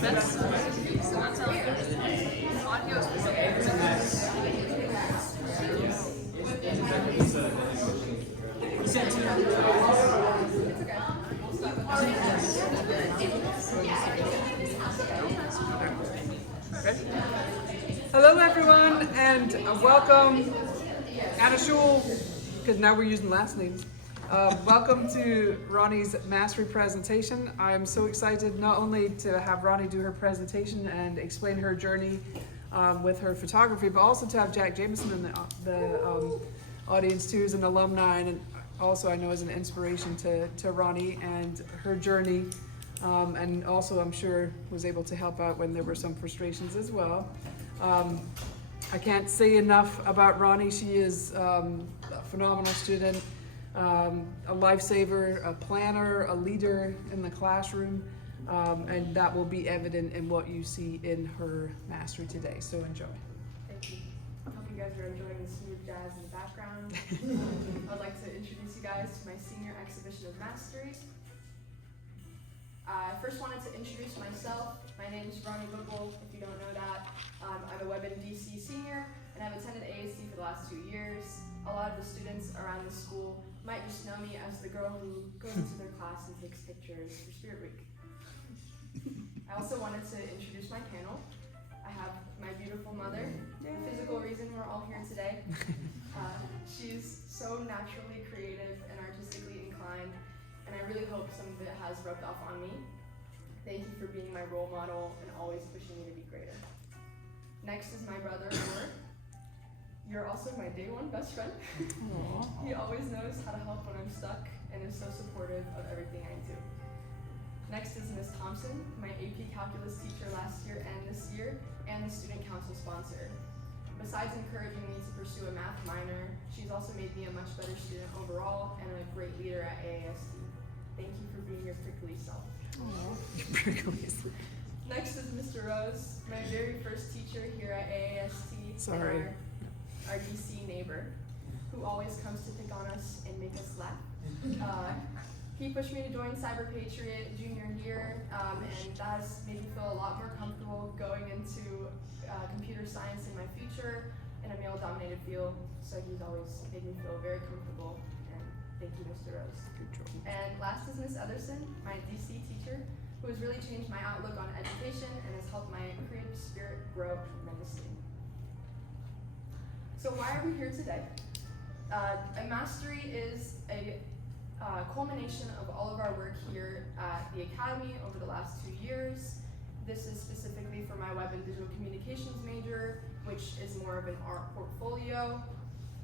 That's so that sounds good. Audio Hello everyone, and welcome, Anna Schul, because now we're using last names. Welcome to Roni's mastery presentation. I'm so excited not only to have Roni do her presentation and explain her journey with her photography, but also to have Jack Jameson in the audience too as an alumni, and also I know as an inspiration to Roni and her journey. And also I'm sure was able to help out when there were some frustrations as well. I can't say enough about Roni. She is a phenomenal student, a lifesaver, a planner, a leader in the classroom, and that will be evident in what you see in her mastery today. So enjoy. Thank you. I hope you guys are enjoying the smooth jazz in the background. I'd like to introduce you guys to my senior exhibition of mastery. I first wanted to introduce myself. My name is Roni Butbul, if you don't know that. I'm a Web and DC senior, and I've attended AST for the last 2 years. A lot of the students around the school might just know me as the girl who goes into their class and takes pictures for Spirit Week. I also wanted to introduce my panel. I have my beautiful mother, the physical reason we're all here today. She's so naturally creative and artistically inclined, and I really hope some of it has rubbed off on me. Thank you for being my role model and always pushing me to be greater. Next is my brother, Noor. You're also my day one best friend. He always knows how to help when I'm stuck and is so supportive of everything I do. Next is Miss Thompson, my AP Calculus teacher last year and this year, and the student council sponsor. Besides encouraging me to pursue a math minor, she's also made me a much better student overall and a great leader at AAST. Thank you for being your prickly self. Next is Mr. Rose, my very first teacher here at AAST. Sorry. And our DC neighbor, who always comes to pick on us and make us laugh. He pushed me to join Cyber Patriot junior year, and that has made me feel a lot more comfortable going into computer science in my future in a male-dominated field. So he's always made me feel very comfortable. Thank you, Mr. Rose. Good job. And last is Miss Ederson, my DC teacher, who has really changed my outlook on education and has helped my creative spirit grow tremendously. So why are we here today? A mastery is a culmination of all of our work here at the Academy over the last 2 years. This is specifically for my Web and Digital Communications major, which is more of an art portfolio.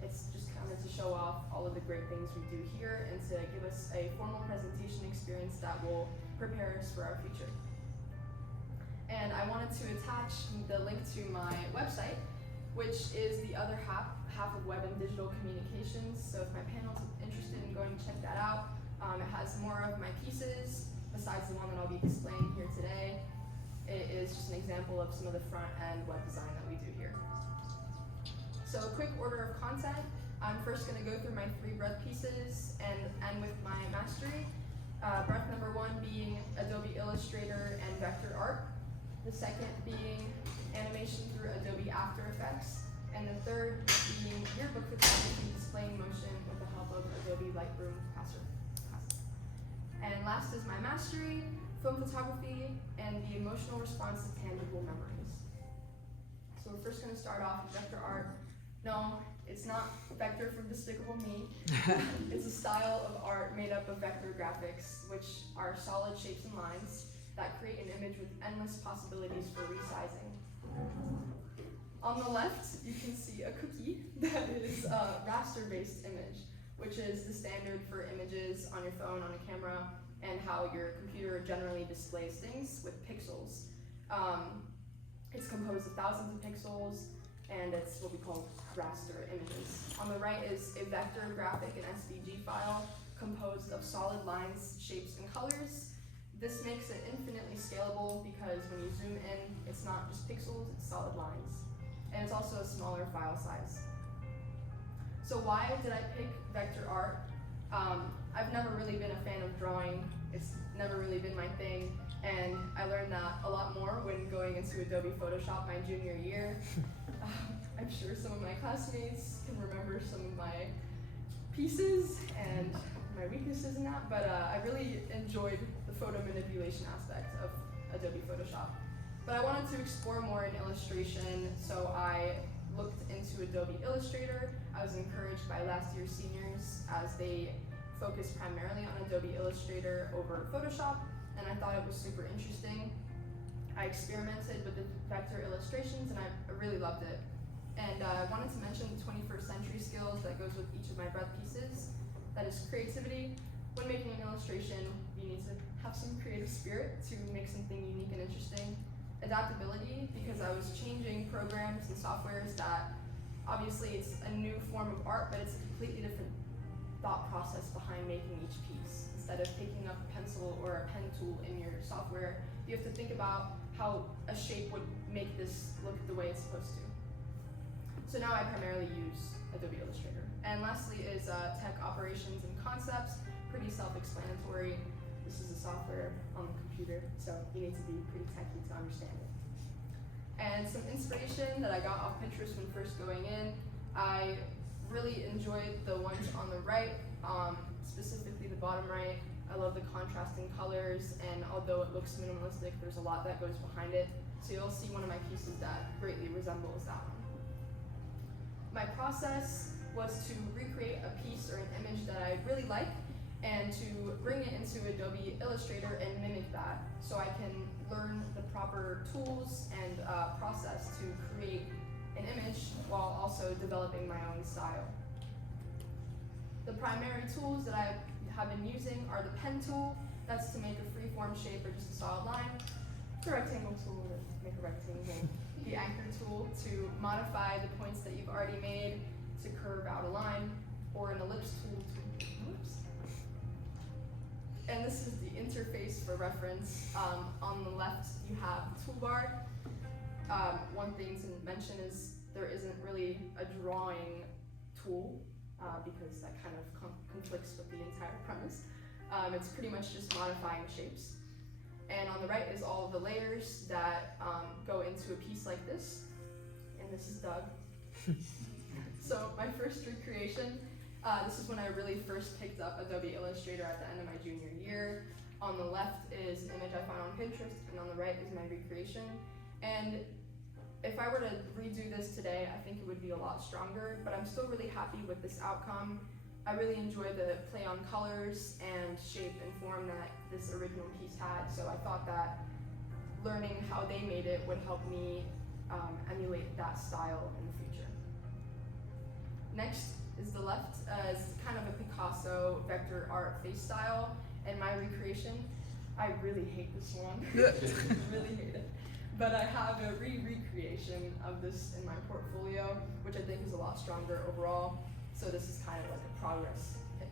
It's just kind of to show off all of the great things we do here and to give us a formal presentation experience that will prepare us for our future. And I wanted to attach the link to my website, which is the other half of Web and Digital Communications. So if my panel's interested in going to check that out, it has more of my pieces besides the one that I'll be displaying here today. It is just an example of some of the front end web design that we do here. So a quick order of content. I'm first going to go through my 3 breadth pieces and end with my mastery. Breadth number 1 being Adobe Illustrator and vector art. The second being animation through Adobe After Effects. And the third being yearbook photography displaying motion with the help of Adobe Lightroom Classroom. And last is my mastery, film photography, and the emotional response to tangible memories. So we're first going to start off with vector art. No, it's not Vector from Despicable Me. It's a style of art made up of vector graphics, which are solid shapes and lines that create an image with endless possibilities for resizing. On the left, you can see a cookie that is a raster-based image, which is the standard for images on your phone, on a camera, and how your computer generally displays things with pixels. It's composed of thousands of pixels, and it's what we call raster images. On the right is a vector graphic, an SVG file, composed of solid lines, shapes, and colors. This makes it infinitely scalable because when you zoom in, it's not just pixels, it's solid lines. And it's also a smaller file size. So why did I pick vector art? I've never really been a fan of drawing. It's never really been my thing. And I learned that a lot more going into Adobe Photoshop my junior year. I'm sure some of my classmates can remember some of my pieces and my weaknesses in that, but I really enjoyed the photo manipulation aspect of Adobe Photoshop. But I wanted to explore more in illustration, so I looked into Adobe Illustrator. I was encouraged by last year's seniors as they focused primarily on Adobe Illustrator over Photoshop, and I thought it was super interesting. I experimented with the vector illustrations and I really loved it. And I wanted to mention the 21st century skills that goes with each of my breath pieces. That is creativity. When making an illustration, you need to have some creative spirit to make something unique and interesting. Adaptability, because I was changing programs and softwares that obviously it's a new form of art, but it's a completely different thought process behind making each piece. Instead of picking up a pencil or a pen tool in your software, you have to think about how a shape would make this look the way it's supposed to. So now I primarily use Adobe Illustrator. And lastly is tech operations and concepts, pretty self-explanatory. This is a software on the computer, so you need to be pretty techy to understand it. And some inspiration that I got off Pinterest when first going in, I really enjoyed the ones on the right, specifically the bottom right. I love the contrasting colors, and although it looks minimalistic, there's a lot that goes behind it. So you'll see one of my pieces that greatly resembles that one. My process was to recreate a piece or an image that I really like and to bring it into Adobe Illustrator and mimic that so I can learn the proper tools and process to create an image while also developing my own style. The primary tools that I have been using are the pen tool, that's to make a freeform shape or just a solid line, the rectangle tool to make a rectangle, the anchor tool to modify the points that you've already made to curve out a line, or an ellipse tool to, oops. And this is the interface for reference. On the left you have the toolbar. One thing to mention is there isn't really a drawing tool because that kind of conflicts with the entire premise. It's pretty much just modifying shapes. And on the right is all of the layers that go into a piece like this. And this is Doug. So my first recreation, this is when I really first picked up Adobe Illustrator at the end of my junior year. On the left is an image I found on Pinterest, and on the right is my recreation. And if I were to redo this today, I think it would be a lot stronger, but I'm still really happy with this outcome. I really enjoy the play on colors and shape and form that this original piece had, so I thought that learning how they made it would help me emulate that style in the future. Next is the left, is kind of a Picasso vector art face style, and my recreation, I really hate this one, really hate it. But I have a recreation of this in my portfolio, which I think is a lot stronger overall. So this is kind of like a progress pick.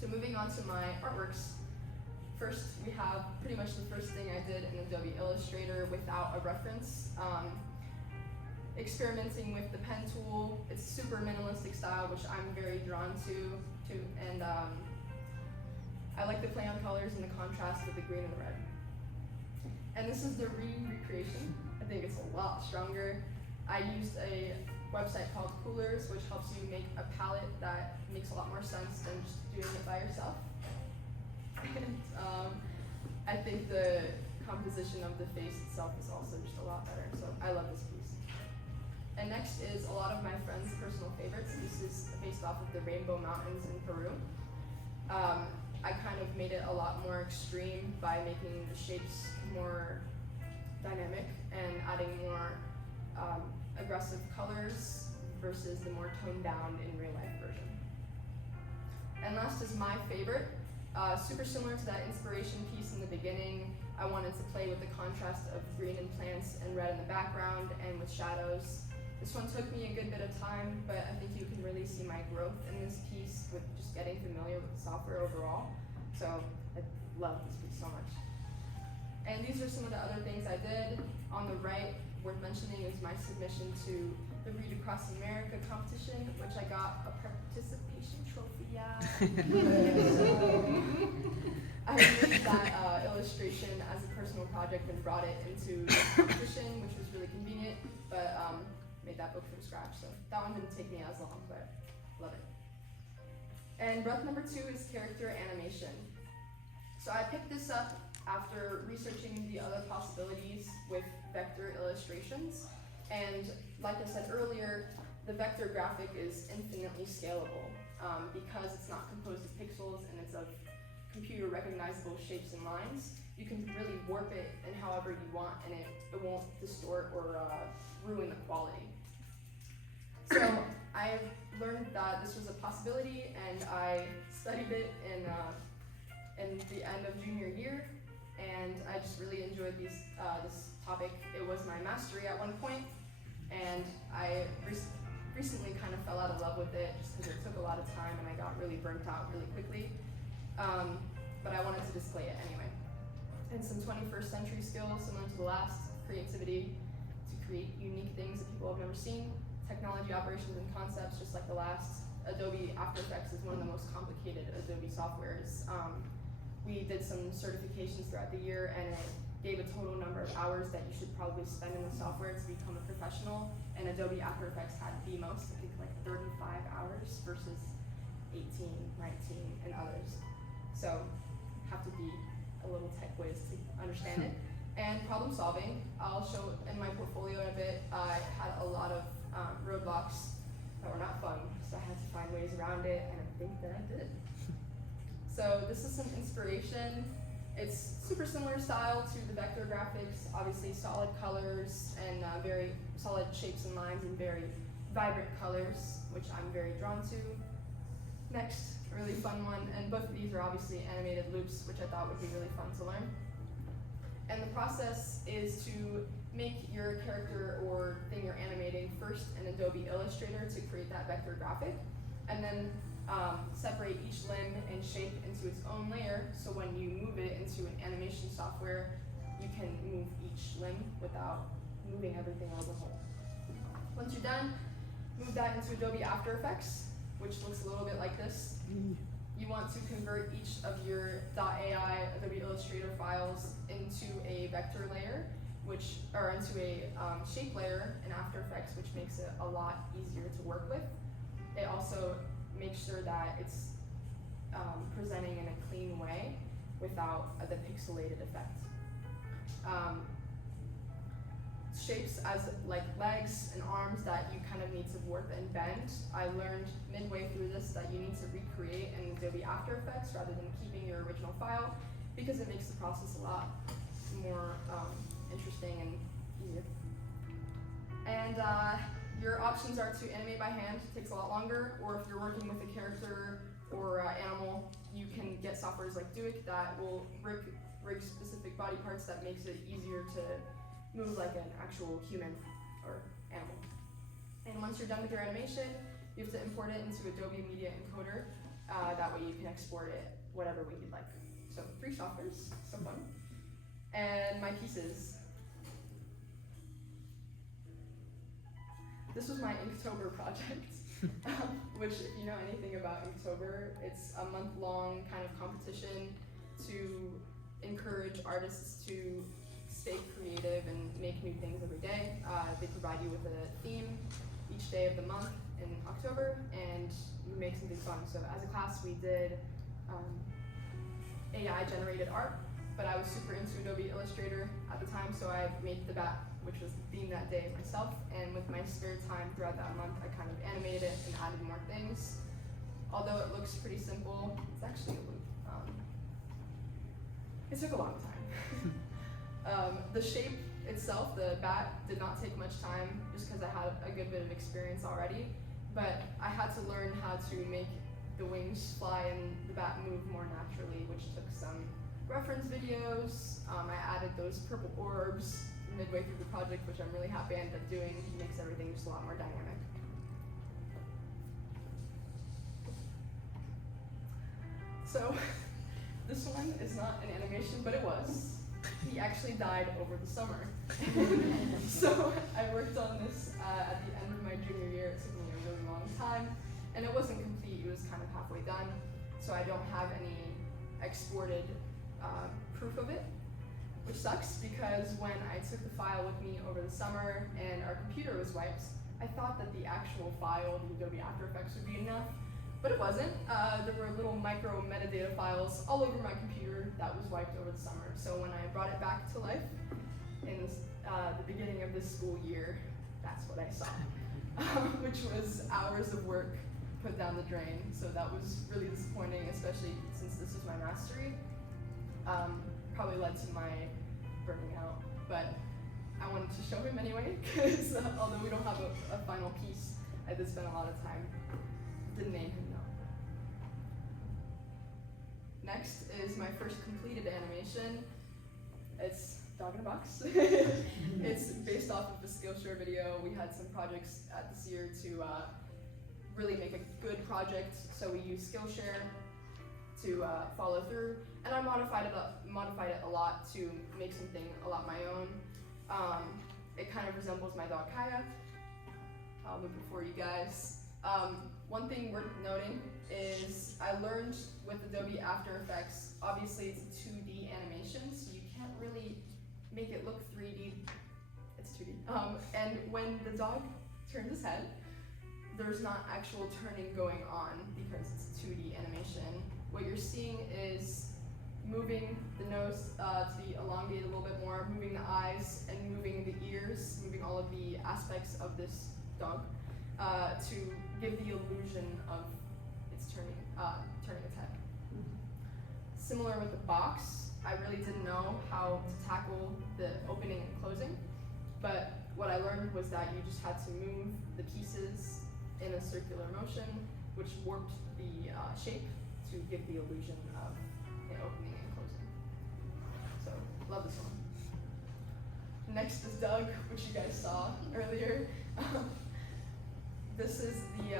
So moving on to my artworks. First, we have pretty much the first thing I did in Adobe Illustrator without a reference. Experimenting with the pen tool. It's super minimalistic style, which I'm very drawn to, and I like the play on colors and the contrast with the green and the red. And this is the recreation. I think it's a lot stronger. I used a website called Coolers, which helps you make a palette that makes a lot more sense than just doing it by yourself. And I think the composition of the face itself is also just a lot better, so I love this piece. And next is a lot of my friends' personal favorites. This is based off of the Rainbow Mountains in Peru. I kind of made it a lot more extreme by making the shapes more dynamic and adding more aggressive colors versus the more toned down in real life version. And last is my favorite. Super similar to that inspiration piece in the beginning, I wanted to play with the contrast of green in plants and red in the background and with shadows. This one took me a good bit of time, but I think you can really see my growth in this piece with just getting familiar with the software overall. So I love this piece so much. And these are some of the other things I did. On the right, worth mentioning is my submission to the Read Across America competition, which I got a participation trophy, yeah. I moved that illustration as a personal project and brought it into the competition, which was really convenient, but made that book from scratch. So that one didn't take me as long, but love it. And breath number 2 is character animation. So I picked this up after researching the other possibilities with vector illustrations. And like I said earlier, the vector graphic is infinitely scalable because it's not composed of pixels and it's of computer recognizable shapes and lines. You can really warp it in however you want and it won't distort or ruin the quality. So I learned that this was a possibility and I studied it in the end of junior year, and I just really enjoyed this topic. It was my mastery at one point, and I recently kind of fell out of love with it just because it took a lot of time and I got really burnt out really quickly. But I wanted to display it anyway. And some 21st century skills similar to the last, creativity to create unique things that people have never seen, technology operations and concepts just like the last. Adobe After Effects is one of the most complicated Adobe softwares. We did some certifications throughout the year and it gave a total number of hours that you should probably spend in the software to become a professional, and Adobe After Effects had the most, I think like 35 hours versus 18, 19, and others. So have to be a little tech whiz to understand it. And problem solving, I'll show in my portfolio in a bit. I had a lot of roadblocks that were not fun, so I had to find ways around it, and I think that I did. So this is some inspiration. It's super similar style to the vector graphics, obviously solid colors and very solid shapes and lines and very vibrant colors, which I'm very drawn to. Next, a really fun one, and both of these are obviously animated loops, which I thought would be really fun to learn. And the process is to make your character or thing you're animating first in Adobe Illustrator to create that vector graphic, and then separate each limb and shape into its own layer, so when you move it into an animation software, you can move each limb without moving everything as a whole. Once you're done, move that into Adobe After Effects, which looks a little bit like this. You want to convert each of your .ai Adobe Illustrator files into a vector layer, or into a shape layer in After Effects, which makes it a lot easier to work with. It also makes sure that it's presenting in a clean way without the pixelated effect. Shapes as like legs and arms that you kind of need to warp and bend. I learned midway through this that you need to recreate in Adobe After Effects rather than keeping your original file, because it makes the process a lot more interesting and easier. And your options are to animate by hand, it takes a lot longer, or if you're working with a character or animal, you can get softwares like Duik that will rig specific body parts that makes it easier to move like an actual human or animal. And once you're done with your animation, you have to import it into Adobe Media Encoder. That way you can export it whatever way you'd like. So 3 softwares, so fun. And my pieces. This was my Inktober project, which if you know anything about Inktober, it's a month-long kind of competition to encourage artists to stay creative and make new things every day. They provide you with a theme each day of the month in October, and you make something fun. So as a class, we did AI-generated art, but I was super into Adobe Illustrator at the time, so I made the bat, which was the theme that day myself, and with my spare time throughout that month, I kind of animated it and added more things. Although it looks pretty simple, it's actually a loop. It took a long time. The shape itself, the bat, did not take much time just because I had a good bit of experience already, but I had to learn how to make the wings fly and the bat move more naturally, which took some reference videos. I added those purple orbs midway through the project, which I'm really happy I ended up doing. It makes everything just a lot more dynamic. So this one is not an animation, but it was. He actually died over the summer. So I worked on this at the end of my junior year. It took me a really long time, and it wasn't complete. It was kind of halfway done. So I don't have any exported proof of it, which sucks because when I took the file with me over the summer and our computer was wiped, I thought that the actual file, the Adobe After Effects, would be enough, but it wasn't. There were little micro metadata files all over my computer that was wiped over the summer. So when I brought it back to life in the beginning of this school year, that's what I saw, which was hours of work put down the drain. So that was really disappointing, especially since this was my mastery. Probably led to my burning out, but I wanted to show him anyway, because although we don't have a final piece, I did spend a lot of time. Didn't name him though. Next is my first completed animation. It's Dog in a Box. It's based off of the Skillshare video. We had some projects this year to really make a good project, so we used Skillshare to follow through, and I modified it a lot to make something a lot my own. It kind of resembles my dog Kaya. I'll move it for you guys. One thing worth noting is I learned with Adobe After Effects, obviously it's a 2D animation, so you can't really make it look 3D. It's 2D. And when the dog turns his head, there's not actual turning going on because it's a 2D animation. What you're seeing is moving the nose to be elongated a little bit more, moving the eyes and moving the ears, moving all of the aspects of this dog to give the illusion of its turning its head. Similar with the box, I really didn't know how to tackle the opening and closing, but what I learned was that you just had to move the pieces in a circular motion, which warped the shape to give the illusion of it opening and closing. So, love this one. Next is Doug, which you guys saw earlier. This is the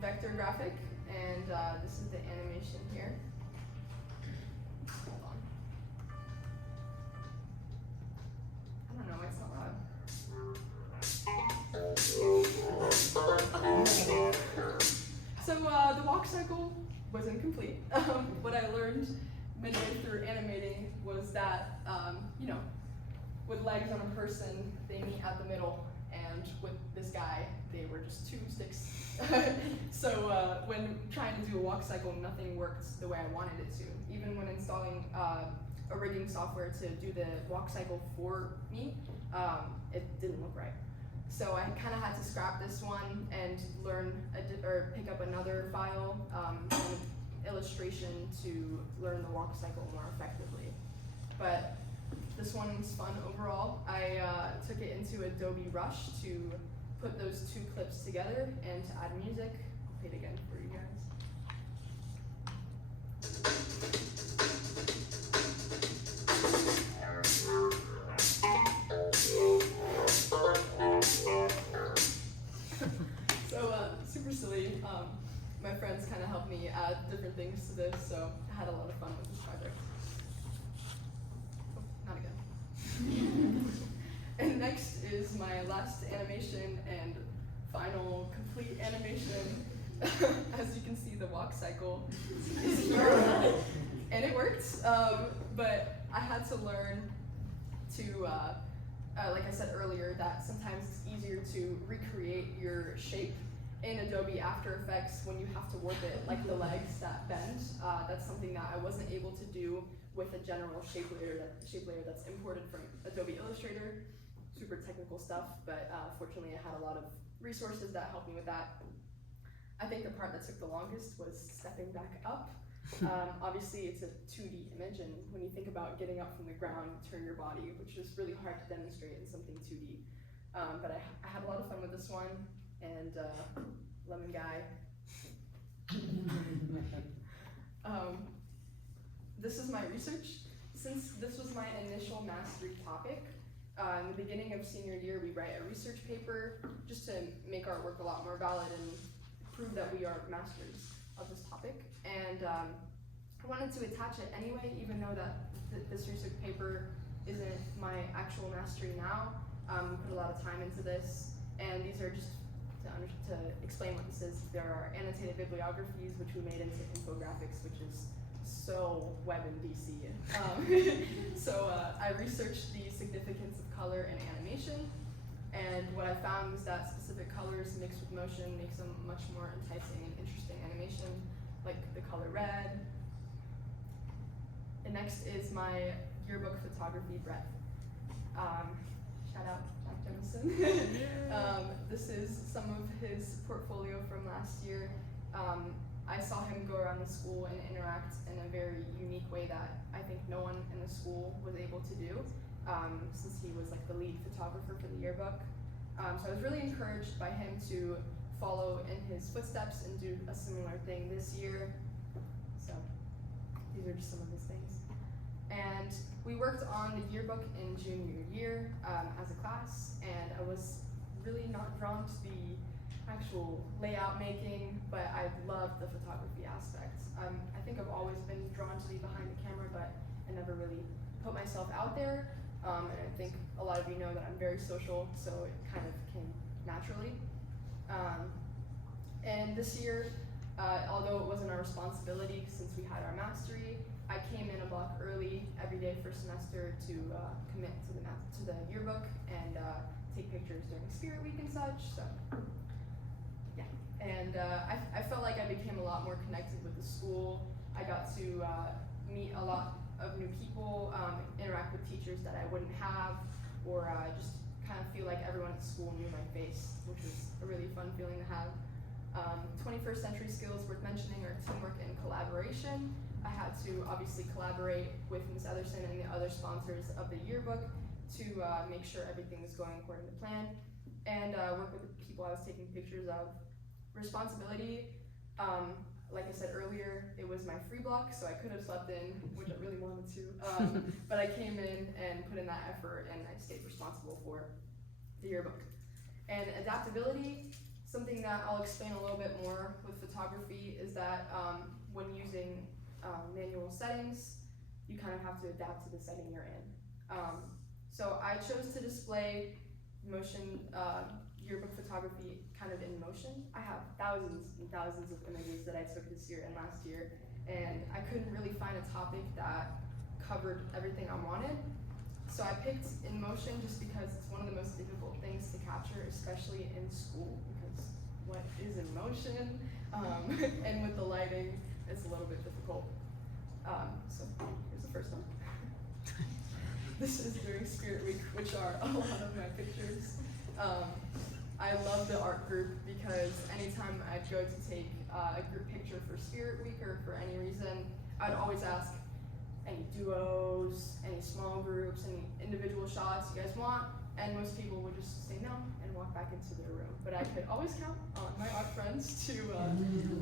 vector graphic, and this is the animation here. Hold on. I don't know why it's not loud. So the walk cycle wasn't complete. What I learned midway through animating was that, with legs on a person, they meet at the middle, and with this guy, they were just 2 sticks. So when trying to do a walk cycle, nothing worked the way I wanted it to. Even when installing a rigging software to do the walk cycle for me, it didn't look right. So I kind of had to scrap this one and learn or pick up another file, an illustration to learn the walk cycle more effectively. But this one's fun overall. I took it into Adobe Rush to put those 2 clips together and to add music. I'll play it again for you guys. So super silly. My friends kind of helped me add different things to this, so I had a lot of fun with this project. Oh, not again. And next is my last animation and final complete animation. As you can see, the walk cycle is here, and it worked. But I had to learn to, like I said earlier, that sometimes it's easier to recreate your shape in Adobe After Effects when you have to warp it, like the legs that bend. That's something that I wasn't able to do with a general shape layer that's imported from Adobe Illustrator. Super technical stuff, but fortunately I had a lot of resources that helped me with that. I think the part that took the longest was stepping back up. Obviously it's a 2D image, and when you think about getting up from the ground, you turn your body, which is really hard to demonstrate in something 2D. But I had a lot of fun with this one, and Lemon Guy. This is my research. Since this was my initial mastery topic, in the beginning of senior year, we write a research paper just to make our work a lot more valid and prove that we are masters of this topic. And I wanted to attach it anyway, even though that this research paper isn't my actual mastery now. We put a lot of time into this, and these are just to explain what this is. There are annotated bibliographies, which we made into infographics, which is so web and DC. I researched the significance of color in animation, and what I found was that specific colors mixed with motion makes them much more enticing and interesting animation, like the color red. And next is my yearbook photography breadth. Shout out Jack Jemison. This is some of his portfolio from last year. I saw him go around the school and interact in a very unique way that I think no one in the school was able to do, since he was like the lead photographer for the yearbook. So I was really encouraged by him to follow in his footsteps and do a similar thing this year. So these are just some of his things. And we worked on the yearbook in junior year as a class, and I was really not drawn to the actual layout making, but I loved the photography aspect. I think I've always been drawn to be behind the camera, but I never really put myself out there. And I think a lot of you know that I'm very social, so it kind of came naturally. And this year, although it wasn't our responsibility since we had our mastery, I came in a block early every day for semester to commit to the yearbook and take pictures during Spirit Week and such. So yeah, and I felt like I became a lot more connected with the school. I got to meet a lot of new people, interact with teachers that I wouldn't have, or just kind of feel like everyone at school knew my face, which was a really fun feeling to have. 21st century skills worth mentioning are teamwork and collaboration. I had to obviously collaborate with Ms. Etherson and the other sponsors of the yearbook to make sure everything was going according to plan, and work with the people I was taking pictures of. Responsibility, like I said earlier, it was my free block, so I could have slept in, which I really wanted to, but I came in and put in that effort, and I stayed responsible for the yearbook. And adaptability, something that I'll explain a little bit more with photography, is that when using manual settings, you kind of have to adapt to the setting you're in. So I chose to display motion yearbook photography kind of in motion. I have thousands and thousands of images that I took this year and last year, and I couldn't really find a topic that covered everything I wanted. So I picked in motion just because it's one of the most difficult things to capture, especially in school, because what is in motion? And with the lighting, it's a little bit difficult. So here's the first one. This is during Spirit Week, which are a lot of my pictures. I love the art group because anytime I'd go to take a group picture for Spirit Week or for any reason, I'd always ask any duos, any small groups, any individual shots you guys want, and most people would just say no and walk back into their room. But I could always count on my art friends to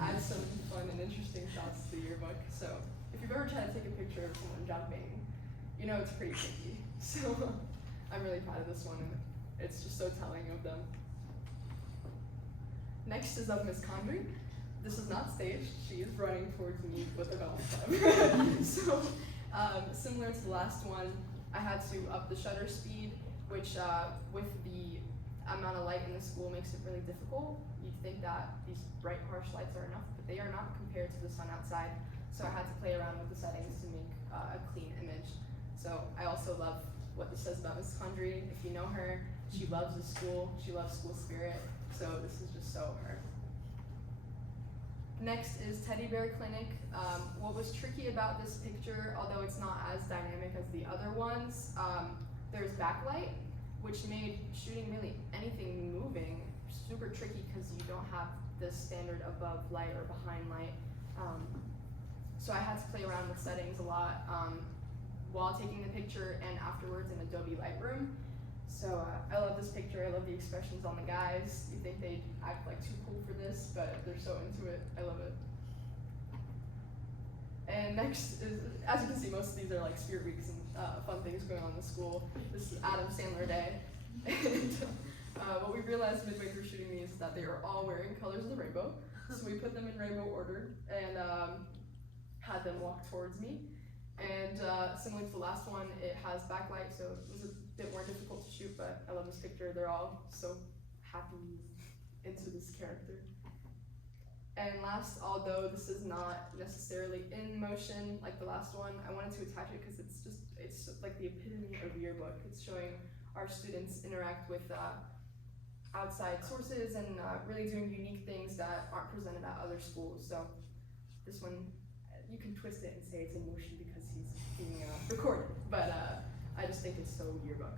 add some fun and interesting shots to the yearbook. So if you've ever tried to take a picture of someone jumping, you know it's pretty tricky. So I'm really proud of this one, and it's just so telling of them. Next is of Miss Condry. This is not staged. She is running towards me with a golf club. So similar to the last one, I had to up the shutter speed, which with the amount of light in the school makes it really difficult. You'd think that these bright harsh lights are enough, but they are not compared to the sun outside. So I had to play around with the settings to make a clean image. So I also love what this says about Miss Condry. If you know her, she loves the school, she loves school spirit, so this is just so her. Next is Teddy Bear Clinic. What was tricky about this picture, although it's not as dynamic as the other ones, there's backlight, which made shooting really anything moving super tricky because you don't have the standard above light or behind light. So I had to play around with settings a lot while taking the picture and afterwards in Adobe Lightroom. So I love this picture. I love the expressions on the guys. You think they'd act like too cool for this, but they're so into it. I love it. And next is, as you can see, most of these are like Spirit Weeks and fun things going on in the school. This is Adam Sandler Day. And what we realized midway through shooting these is that they were all wearing colors of the rainbow. So we put them in rainbow order and had them walk towards me. And similar to the last one, it has backlight, so it was a bit more difficult to shoot, but I love this picture. They're all so happy into this character. And last, although this is not necessarily in motion like the last one, I wanted to attach it because it's like the epitome of yearbook. It's showing our students interact with outside sources and really doing unique things that aren't presented at other schools. So this one, you can twist it and say it's in motion because he's being recorded, but I just think it's so yearbook.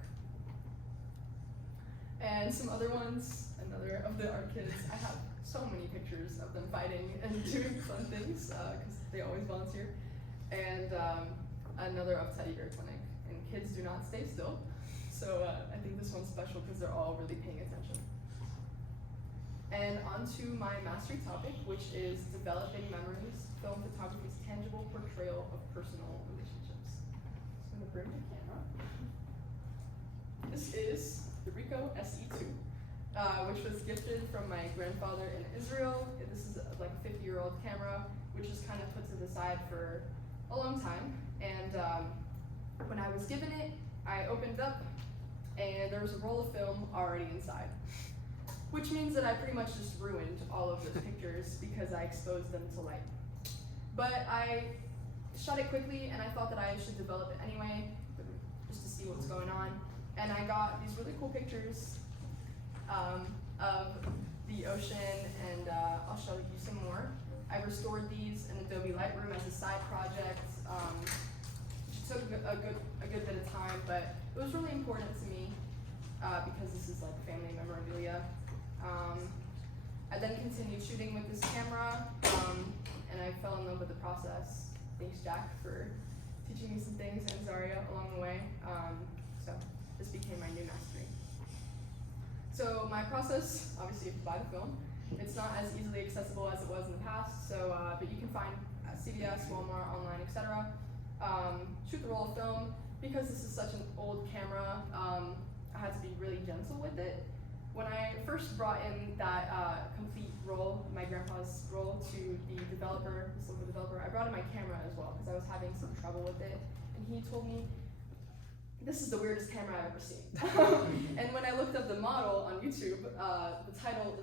And some other ones, another of the art kids, I have so many pictures of them fighting and doing fun things because they always volunteer. And another of Teddy Bear Clinic. And kids do not stay still. So I think this one's special because they're all really paying attention. And on to my mastery topic, which is developing memories, film photography's tangible portrayal of personal relationships. So I'm gonna bring the camera. This is the Ricoh SE2. Which was gifted from my grandfather in Israel. This is like a 50-year-old camera, which is kind of put to the side for a long time. And when I was given it, I opened it up, and there was a roll of film already inside. Which means that I pretty much just ruined all of those pictures because I exposed them to light. But I shot it quickly, and I thought that I should develop it anyway, just to see what's going on. And I got these really cool pictures of the ocean, and I'll show you some more. I restored these in Adobe Lightroom as a side project, which took a good bit of time, but it was really important to me because this is like family memorabilia. I then continued shooting with this camera, and I fell in love with the process. Thanks, Jack, for teaching me some things, and Zaria along the way. So this became my new mastery. So my process, obviously you have to buy the film. It's not as easily accessible as it was in the past, so but you can find at CVS, Walmart, online, etc. Shoot the roll of film. Because this is such an old camera, I had to be really gentle with it. When I first brought in that complete roll, my grandpa's roll, to the developer, the silver developer, I brought in my camera as well because I was having some trouble with it, and he told me, "This is the weirdest camera I've ever seen." And when I looked up the model on YouTube, the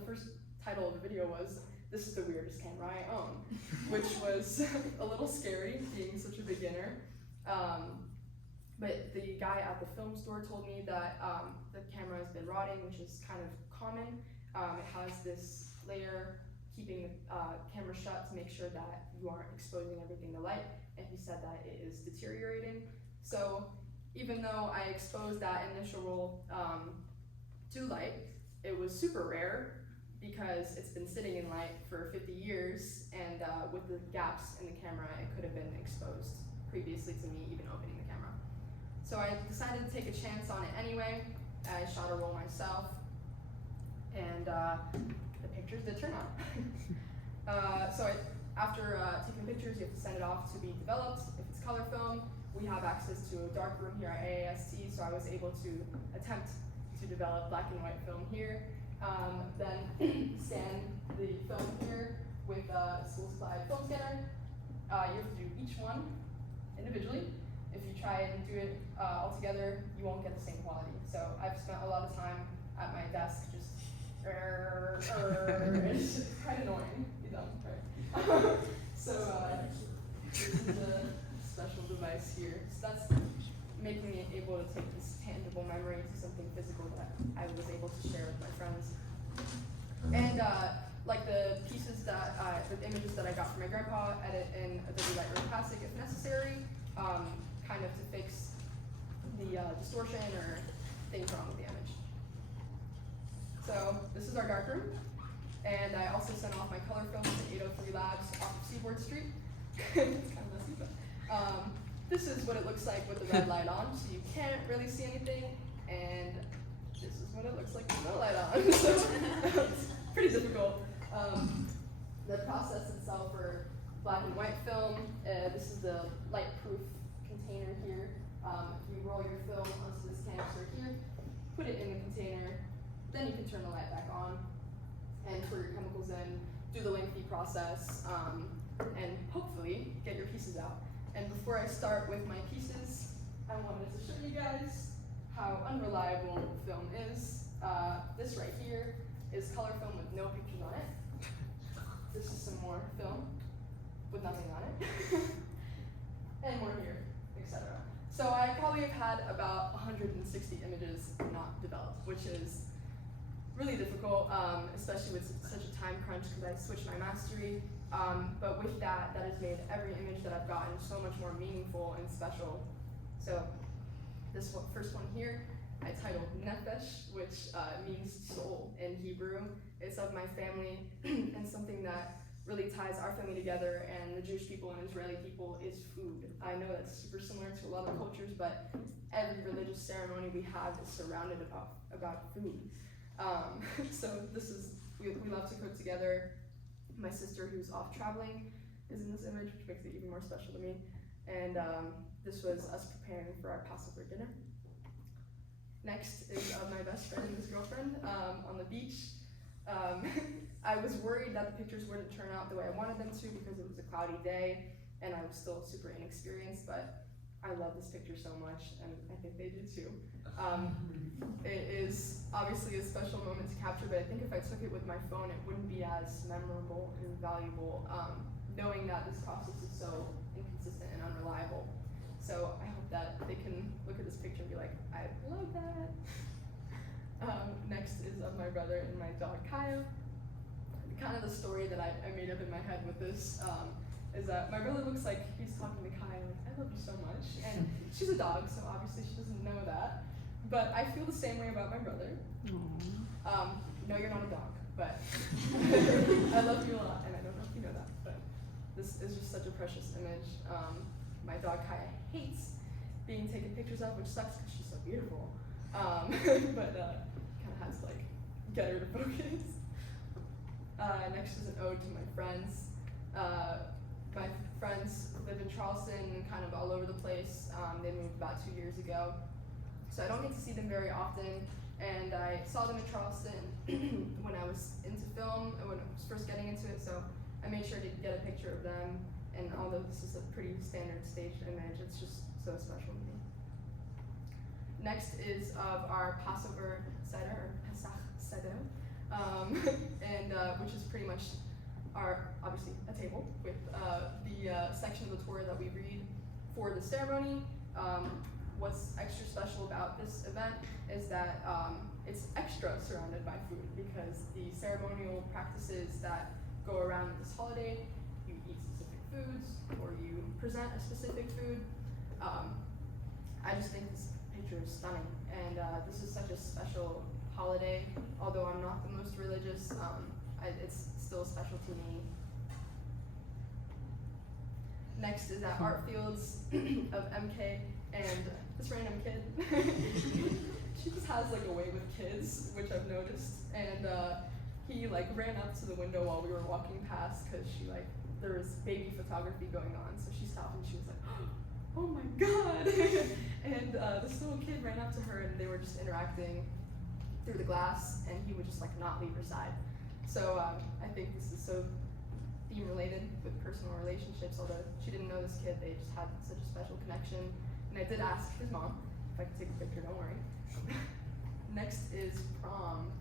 first title of the video was, "This is the weirdest camera I own," which was a little scary, being such a beginner. But the guy at the film store told me that the camera has been rotting, which is kind of common. It has this layer keeping the camera shut to make sure that you aren't exposing everything to light, and he said that it is deteriorating. So even though I exposed that initial roll to light, it was super rare because it's been sitting in light for 50 years, and with the gaps in the camera, it could have been exposed previously to me even opening the camera. So I decided to take a chance on it anyway. I shot a roll myself, and the pictures did turn out. After taking pictures, you have to send it off to be developed. If it's color film, we have access to a dark room here at AAST, so I was able to attempt to develop black and white film here. Then scan the film here with a school supplied film scanner. You have to do each one individually. If you try and do it all together, you won't get the same quality. So I've spent a lot of time at my desk just, it's kind of annoying, you know, right? So this is a special device here. So that's making me able to take this tangible memory to something physical that I was able to share with my friends. And like the pieces that, the images that I got from my grandpa, edit in Adobe Lightroom Classic if necessary, kind of to fix the distortion or things wrong with the image. So this is our darkroom, and I also sent off my color film to 803 Labs off of Seaboard Street. It's kind of messy, but this is what it looks like with the red light on, so you can't really see anything, and this is what it looks like with no light on. So it's pretty difficult. The process itself for black and white film, this is the light-proof container here. You roll your film onto this canister here, put it in the container, then you can turn the light back on and pour your chemicals in, do the lengthy process, and hopefully get your pieces out. And before I start with my pieces, I wanted to show you guys how unreliable film is. This right here is color film with no pictures on it. this is some more film with nothing on it. And more here, etc. So I probably have had about 160 images not developed, which is really difficult, especially with such a time crunch because I switched my mastery. But with that, that has made every image that I've gotten so much more meaningful and special. So this first one here, I titled Nefesh, which means soul in Hebrew. It's of my family and something that really ties our family together and the Jewish people and Israeli people is food. I know that's super similar to a lot of cultures, but every religious ceremony we have is surrounded about food. So this is, we love to cook together. My sister, who's off traveling, is in this image, which makes it even more special to me. And this was us preparing for our Passover dinner. Next is my best friend and his girlfriend on the beach. I was worried that the pictures wouldn't turn out the way I wanted them to because it was a cloudy day and I was still super inexperienced, but I love this picture so much and I think they do too. It is obviously a special moment to capture, but I think if I took it with my phone, it wouldn't be as memorable and valuable, knowing that this process is so inconsistent and unreliable. So I hope that they can look at this picture and be like, I love that. Next is of my brother and my dog Kaya. Kind of the story that I made up in my head with this is that my brother looks like he's talking to Kaya, like, I love you so much. And she's a dog, so obviously she doesn't know that. But I feel the same way about my brother. No, you're not a dog, but I love you a lot, and I don't know if you know that, but this is just such a precious image. My dog Kaya hates being taken pictures of, which sucks because she's so beautiful. But kind of has to like get her to focus. Next is an ode to my friends. My friends live in Charleston, kind of all over the place. They moved about 2 years ago. So I don't get to see them very often. And I saw them in Charleston when I was into film, when I was first getting into it. So I made sure to get a picture of them. And although this is a pretty standard staged image, it's just so special to me. Next is of our Passover Seder, or Pesach Seder, which is pretty much obviously a table with the section of the Torah that we read for the ceremony. What's extra special about this event is that it's extra surrounded by food because the ceremonial practices that go around with this holiday, you eat specific foods or you present a specific food. I just think this picture is stunning, and this is such a special holiday. Although I'm not the most religious, it's still special to me. Next is at Art Fields of MK, and this random kid, she just has like a way with kids, which I've noticed, and he like ran up to the window while we were walking past because there was baby photography going on, so she stopped and she was like, oh my god. And this little kid ran up to her and they were just interacting through the glass, and he would just like not leave her side. So I think this is so theme related with personal relationships, although she didn't know this kid, they just had such a special connection. And I did ask his mom if I could take a picture, don't worry. Next is prom.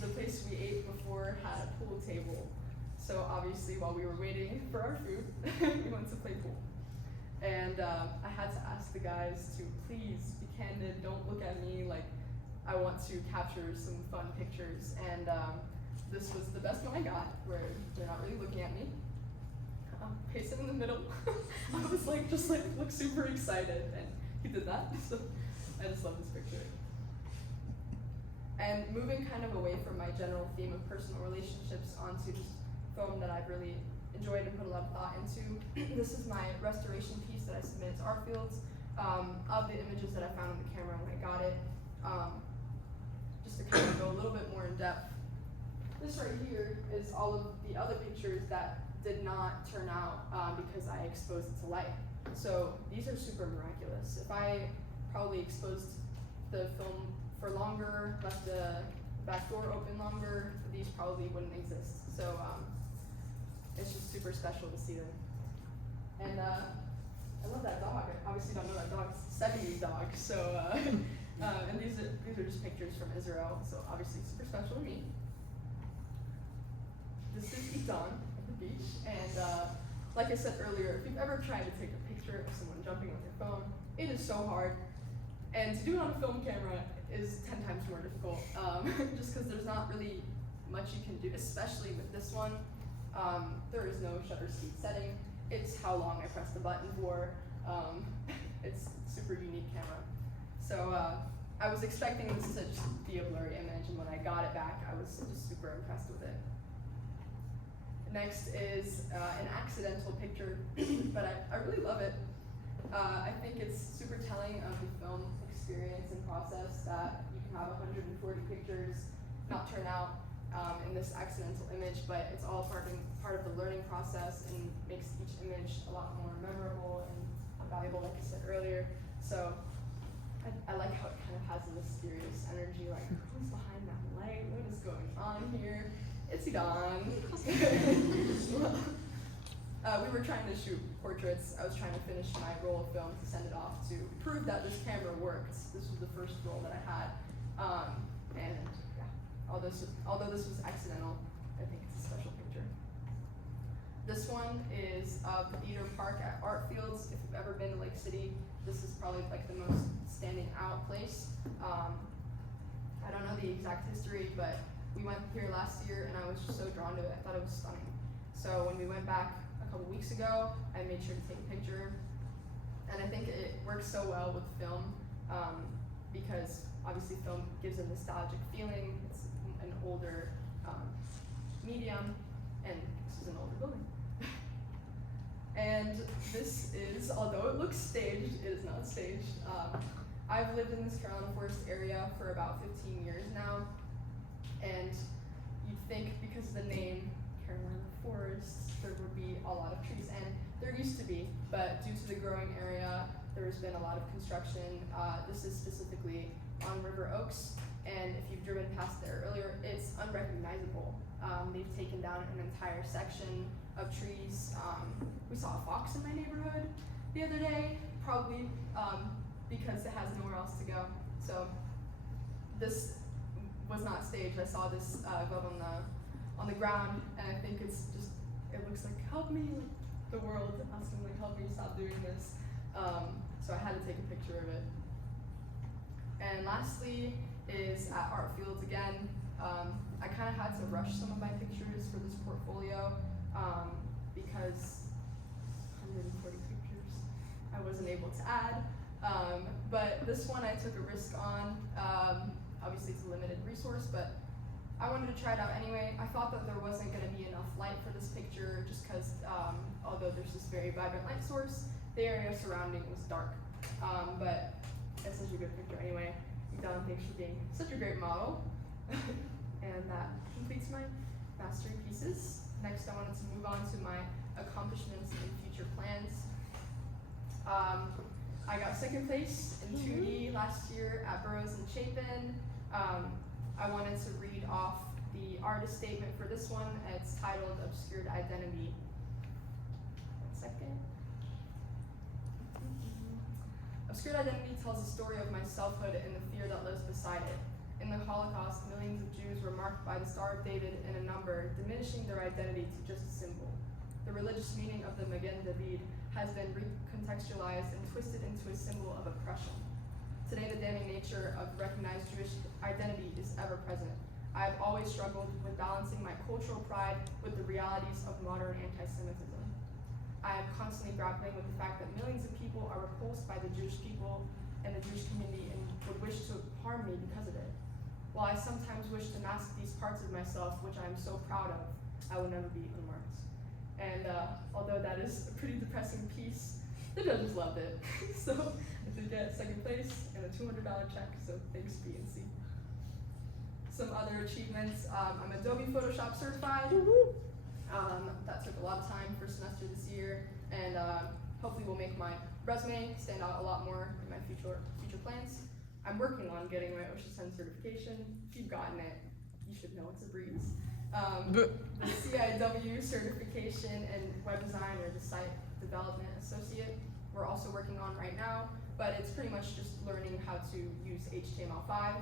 The place we ate before had a pool table. So obviously while we were waiting for our food, we went to play pool. And I had to ask the guys to please be candid, don't look at me like I want to capture some fun pictures. And this was the best one I got, where they're not really looking at me. Paste it in the middle. I was like, just like look super excited, and he did that. So I just love this picture. And moving kind of away from my general theme of personal relationships onto just film that I've really enjoyed and put a lot of thought into. This is my restoration piece that I submitted to Art Fields of the images that I found on the camera when I got it. Just to kind of go a little bit more in depth. This right here is all of the other pictures that did not turn out because I exposed it to light. So these are super miraculous. If I probably exposed the film for longer, left the back door open longer, these probably wouldn't exist. So it's just super special to see them. And I love that dog. I obviously don't know that dog. It's a 70s dog. So and these are just pictures from Israel. So obviously super special to me. this is Idan at the beach, and like I said earlier, if you've ever tried to take a picture of someone jumping on their phone, it is so hard. And to do it on a film camera is 10 times more difficult, just because there's not really much you can do, especially with this one. There is no shutter speed setting. It's how long I press the button for. It's super unique camera. So I was expecting this to just be a blurry image, and when I got it back, I was just super impressed with it. Next is an accidental picture, but I really love it. I think it's super telling of the film experience and process that you can have 140 pictures not turn out in this accidental image, but it's all part of the learning process and makes each image a lot more memorable and valuable, like I said earlier. So I like how it kind of has a mysterious energy, like who's behind that light? What is going on here? It's Idan. We were trying to shoot portraits. I was trying to finish my roll of film to send it off to prove that this camera worked. This was the first roll that I had. And yeah, although this was accidental, I think it's a special picture. This one is of the theater park at Art Fields. If you've ever been to Lake City, this is probably like the most standing out place. I don't know the exact history, but we went here last year and I was just so drawn to it. I thought it was stunning. So when we went back a couple weeks ago, I made sure to take a picture. And I think it works so well with film because obviously film gives a nostalgic feeling. It's an older medium, and this is an older building. And this is, although it looks staged, it is not staged. I've lived in this Carolina Forest area for about 15 years now, and you'd think because of the name Carolina Forest, there would be a lot of trees, and there used to be, but due to the growing area, there's been a lot of construction. This is specifically on River Oaks, and if you've driven past there earlier, it's unrecognizable. They've taken down an entire section of trees. We saw a fox in my neighborhood the other day, probably because it has nowhere else to go. So this was not staged. I saw this go up on the ground, and I think it's just, it looks like, help me, like the world asking, like, help me stop doing this. So I had to take a picture of it. And lastly is at Art Fields again. I kind of had to rush some of my pictures for this portfolio because 140 pictures I wasn't able to add. But this one I took a risk on. Obviously it's a limited resource, but I wanted to try it out anyway. I thought that there wasn't going to be enough light for this picture just because although there's this very vibrant light source, the area surrounding was dark. But it's such a good picture anyway. Don, thanks for being such a great model. And that completes my mastery pieces. Next, I wanted to move on to my accomplishments and future plans. I got second place in 2D last year at Burroughs and Chapin. I wanted to read off the artist statement for this one. It's titled Obscured Identity. 1 second. Obscured Identity tells the story of my selfhood and the fear that lives beside it. In the Holocaust, millions of Jews were marked by the Star of David and a number, diminishing their identity to just a symbol. The religious meaning of the Magen David has been recontextualized and twisted into a symbol of oppression. Today, the damning nature of recognized Jewish identity is ever present. I have always struggled with balancing my cultural pride with the realities of modern anti-Semitism. I am constantly grappling with the fact that millions of people are repulsed by the Jewish people and the Jewish community and would wish to harm me because of it. While I sometimes wish to mask these parts of myself, which I am so proud of, I will never be unmarked. And although that is a pretty depressing piece, the judges loved it. So I did get second place and a $200 check, so thanks BNC. Some other achievements, I'm Adobe Photoshop certified. That took a lot of time for semester this year, and hopefully will make my resume stand out a lot more in my future plans. I'm working on getting my OSHA 10 certification. If you've gotten it, you should know it's a breeze. The CIW certification in web design, or the site development associate, we're also working on right now, but it's pretty much just learning how to use HTML5.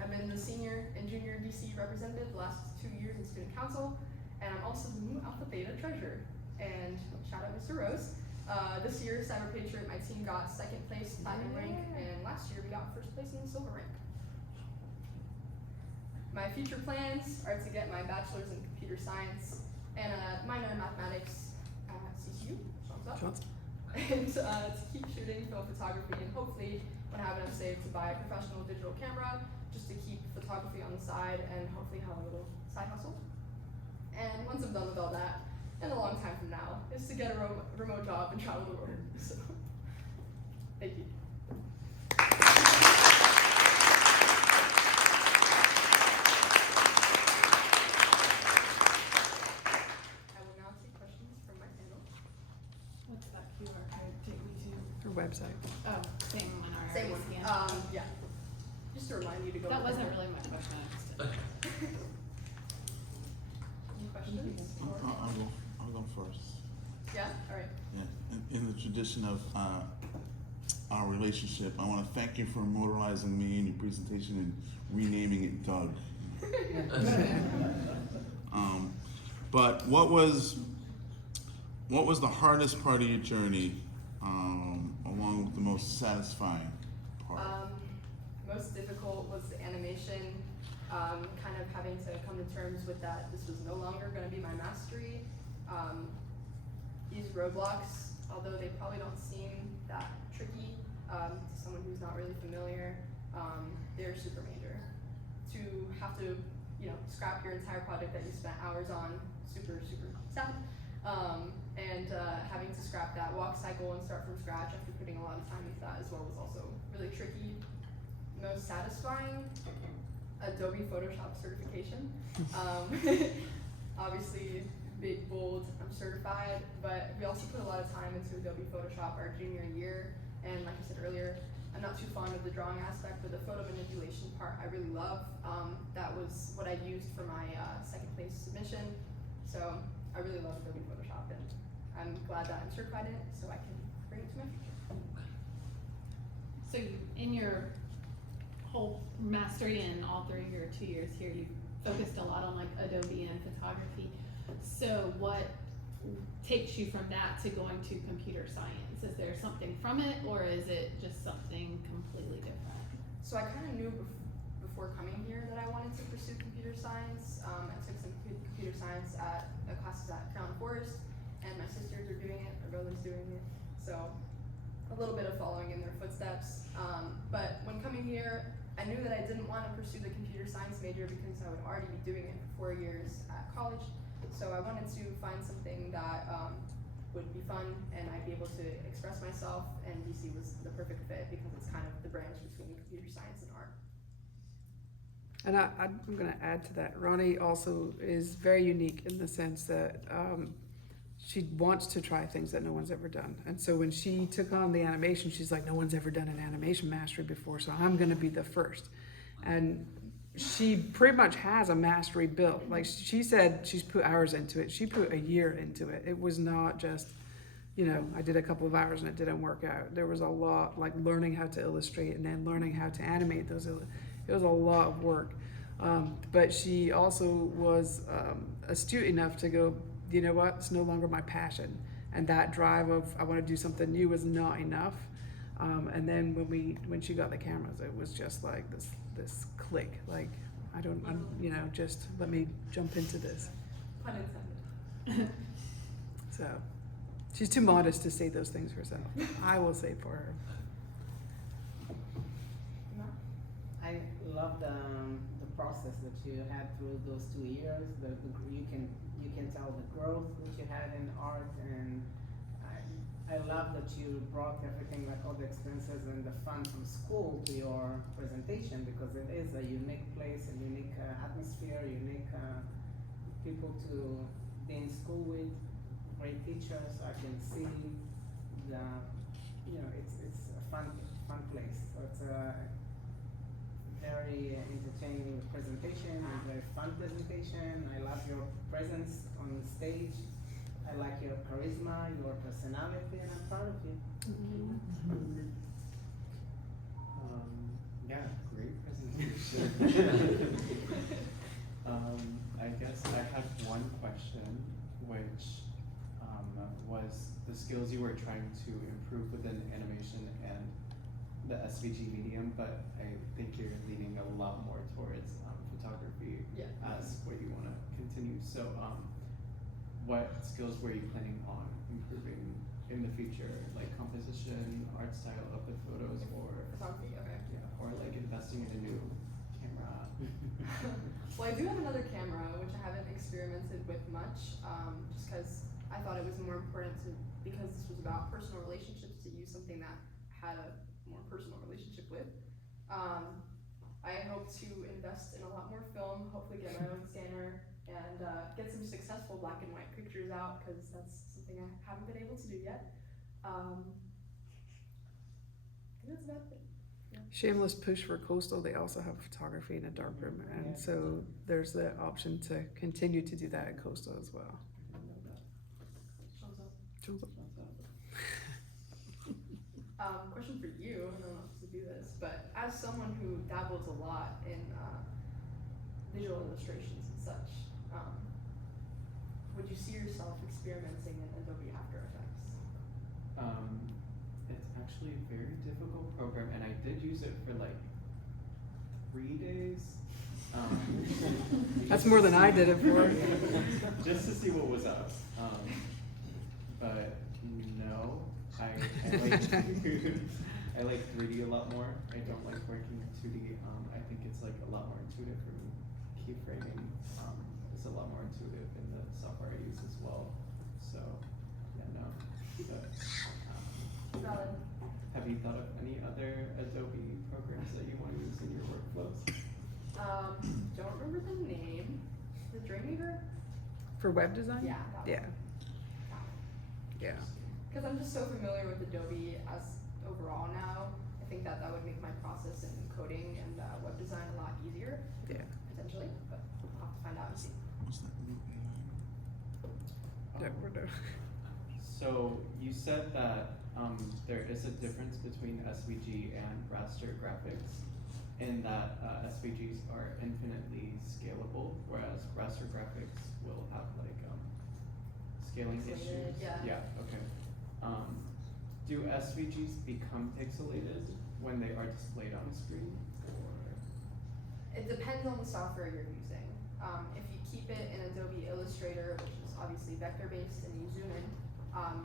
I've been the senior and junior DC representative the last 2 years in student council, and I'm also the new Alpha Theta treasurer. And shout out Mr. Rose. This year, Cyber Patriot, my team got second place platinum rank, and last year we got first place in the silver rank. My future plans are to get my bachelor's in computer science and a minor in mathematics at CCU, thumbs up. And to keep shooting film photography, and hopefully when I have enough saved to buy a professional digital camera just to keep photography on the side and hopefully have a little side hustle. And once I'm done with all that, and a long time from now, is to get a remote job and travel the world. So, thank you. I will now take questions from my panel. What's that QR code take me to? Her website. Oh, same one. Same one. Yeah. Just to remind you to go. That over wasn't there. really my question. I just did. Any questions? I'll go first. Yeah. All right. Yeah. In the tradition of our relationship, I want to thank you for immortalizing me in your presentation and renaming it Doug. But what was the hardest part of your journey, along with the most satisfying part? Most difficult was the animation. Kind of having to come to terms with that this was no longer going to be my mastery. These roadblocks, although they probably don't seem that tricky to someone who's not really familiar, they're super major. To have to, scrap your entire project that you spent hours on, super sad. And having to scrap that walk cycle and start from scratch after putting a lot of time into that as well was also really tricky. Most satisfying, Adobe Photoshop certification. Obviously, big, bold, I'm certified, but we also put a lot of time into Adobe Photoshop our junior year, and like I said earlier, I'm not too fond of the drawing aspect, but the photo manipulation part I really love. That was what I used for my second place submission, so I really love Adobe Photoshop, and I'm glad that I'm certified in it, so I can bring it to my future. So in your whole mastery and all through your 2 years here, you focused a lot on like Adobe and photography. So what takes you from that to going to computer science? Is there something from it, or is it just something completely different? So I kind of knew before coming here that I wanted to pursue computer science. I took some computer science at classes at Crown Forest, and my sisters are doing it, my brother's doing it. So a little bit of following in their footsteps. But when coming here, I knew that I didn't want to pursue the computer science major because I would already be doing it for 4 years at college. So I wanted to find something that would be fun and I'd be able to express myself, and DC was the perfect fit because it's kind of the branch between computer science and art. And I'm going to add to that. Roni also is very unique in the sense that she wants to try things that no one's ever done. And so when she took on the animation, she's like, no one's ever done an animation mastery before, so I'm going to be the first. And she pretty much has a mastery built. Like she said, she's put hours into it. She put a year into it. It was not just, I did a couple of hours and it didn't work out. There was a lot, like learning how to illustrate and then learning how to animate those. It was a lot of work. But she also was astute enough to go, you know what, it's no longer my passion. And that drive of, I want to do something new was not enough. And then when she got the cameras, it was just like this click, like, just let me jump into this. Pun intended. So she's too modest to say those things herself. I will say for her. I love the process that you had through those 2 years. You can tell the growth that you had in art, and I love that you brought everything, like all the experiences and the fun from school to your presentation, because it is a unique place, a unique atmosphere, unique people to be in school with, great teachers. I can see it's a fun place. So it's a very entertaining presentation and very fun presentation. I love your presence on the stage. I like your charisma, your personality, and I'm proud of you. Yeah, great presentation. I guess I had one question, which was the skills you were trying to improve within animation and the SVG medium, but I think you're leaning a lot more towards photography Yeah. as what you want to continue. So, what skills were you planning on improving in the future, like composition, art style of the photos, or Photography, okay. yeah, or like investing in a new camera? Well, I do have another camera, which I haven't experimented with much, just because I thought it was more important to, because this was about personal relationships, to use something that had a more personal relationship with. I hope to invest in a lot more film, hopefully get my own scanner, and get some successful black and white pictures out, because that's something I haven't been able to do yet. I think that's about it. Shameless push for Coastal, they also have photography in a darkroom, and so there's the option to continue to do that at Coastal as well. Thumbs up. Thumbs up. Question for you, I don't know if to do this, but as someone who dabbles a lot in visual illustrations and such, would you see yourself experimenting in Adobe After Effects? It's actually a very difficult program, and I did use it for like 3 days. That's more than I did it for. Just to see what was up. But no, I like I like 3D a lot more. I don't like working in 2D. I think it's like a lot more intuitive for me. Keyframing is a lot more intuitive in the software I use as well. So yeah, no. But, Valid. have you thought of any other Adobe programs that you want to use in your workflows? Don't remember the name. The Dreamweaver? For web design? Yeah. That Yeah. one. Yeah. Because I'm just so familiar with Adobe as overall now. I think that would make my process in coding and web design a lot easier. Yeah. Potentially, but I'll have to find out and see. What's that new AI? Yeah, we're done. So you said that there is a difference between SVG and raster graphics, in that SVGs are infinitely scalable, whereas raster graphics will have like scaling Pixelated, issues. yeah. Yeah. Okay. Do SVGs become pixelated when they are displayed on the screen? Or It depends on the software you're using. If you keep it in Adobe Illustrator, which is obviously vector based, and you zoom in,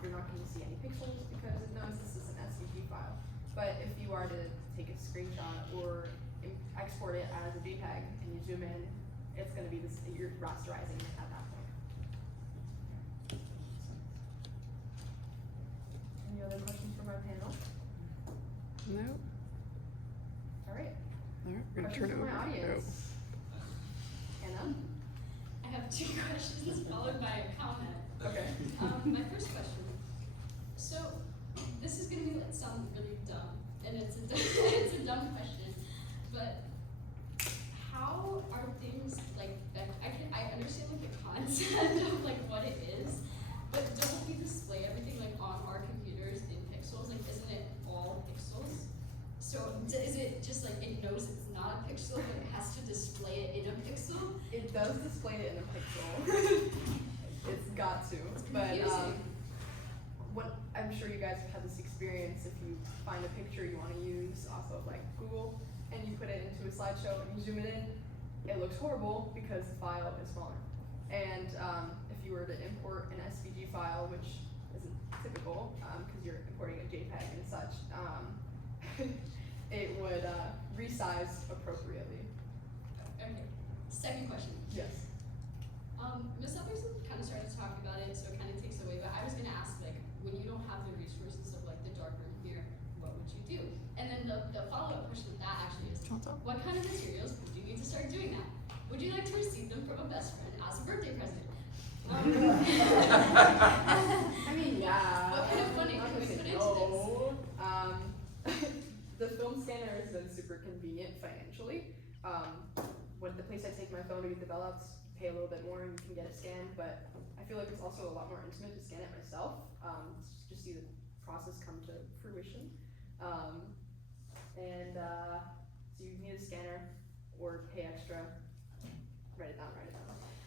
you're not going to see any pixels because it knows this is an SVG file. But if you are to take a screenshot or export it as a JPEG and you zoom in, it's going to be this, you're rasterizing it at that point. Any other questions from our panel? No? All right. All right, we're gonna Questions turn it from over. my audience? Anna? I have 2 questions followed by a comment. Okay. My first question. So, this is gonna sound really dumb, and it's a it's a dumb question, but how are things like I understand like the concept of like what it is, but don't we display everything like on our computers in pixels? Like, isn't it all pixels? So is it just like it knows it's not a pixel, but it has to display it in a pixel? It does display it in a pixel. It's got to. But Confusing. what I'm sure you guys have had this experience if you find a picture you want to use off of like Google and you put it into a slideshow and you zoom it in, it looks horrible because the file is smaller. And if you were to import an SVG file, which isn't typical because you're importing a JPEG and such, it would resize appropriately. Okay. Second question. Yes. Ms. Upperson kind of started to talk about it, so it kind of takes away, but I was gonna ask, like, when you don't have the resources of like the darkroom here, what would you do? And then the follow-up question to that actually is, what kind of materials would you need to start doing that? Would you like to receive them from a best friend as a birthday present? I mean, yeah. What kind of funding I'm can we not put gonna into say no. The film scanner has been super convenient financially. When the place I take my phone to get developed, pay a little bit more and you can get it scanned, but I feel like it's also a lot more intimate to scan it myself, just see the process come to fruition. So you need a scanner or pay extra, write it down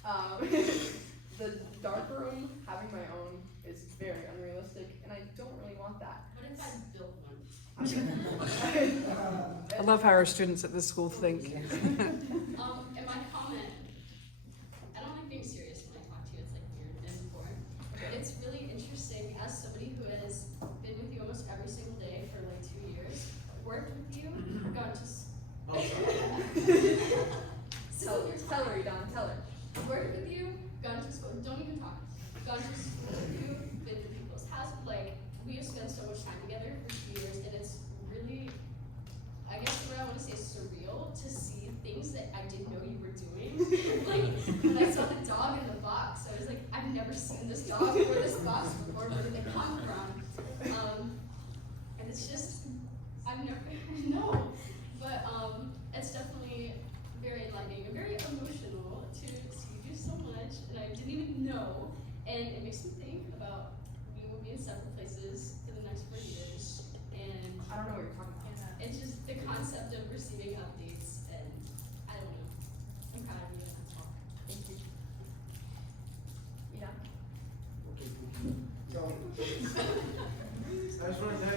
The dark room, having my own, is very unrealistic, and I don't really want that. What if I built one? I love how our students at this school think. And my comment, I don't like being serious when I talk to you, it's like weird and boring. It's really interesting as somebody who has been with you almost every single day for like 2 years, worked with you, gone to Tell her, Don, tell her. worked with you, gone to school, don't even talk, gone to school with you, been to people's houses, like, we have spent so much time together for 2 years, and it's really, I guess what I wanna say is surreal to see things that I didn't know you were doing. Like, when I saw the dog in the box, I was like, I've never seen this dog or this box before, where did they come from? And it's just, I've never, no, but, it's definitely very enlightening and very emotional to see you so much, and I didn't even know, and it makes me think about we will be in several places for the next 4 years, and I don't know what you're talking about. it's just the concept of receiving updates, and I don't know, I'm proud of you, and that's all. Thank you. Yeah. So, I just want to say,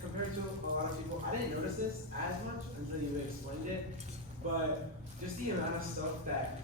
compared to a lot of people, I didn't notice this as much until you explained it, but just the amount of stuff that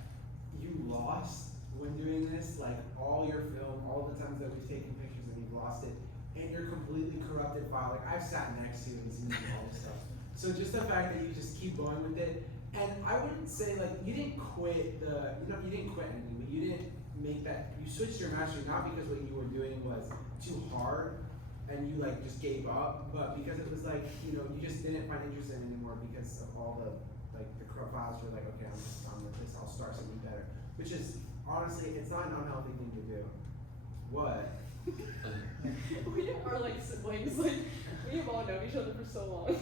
you lost when doing this, like all your film, all the times that we've taken pictures and you've lost it, and your completely corrupted file, like I've sat next to you and seen all this stuff. So just the fact that you just keep going with it, and I wouldn't say like, you didn't quit you didn't quit anything, but you didn't make that, you switched your mastery not because what you were doing was too hard, and you like just gave up, but because it was like, you just didn't find interest in it anymore because of all the corrupt files. Were like, okay, I'm just done with this, I'll start something better. Which is, honestly, it's not an unhealthy thing to do. What? We are like siblings, like, we have all known each other for so long.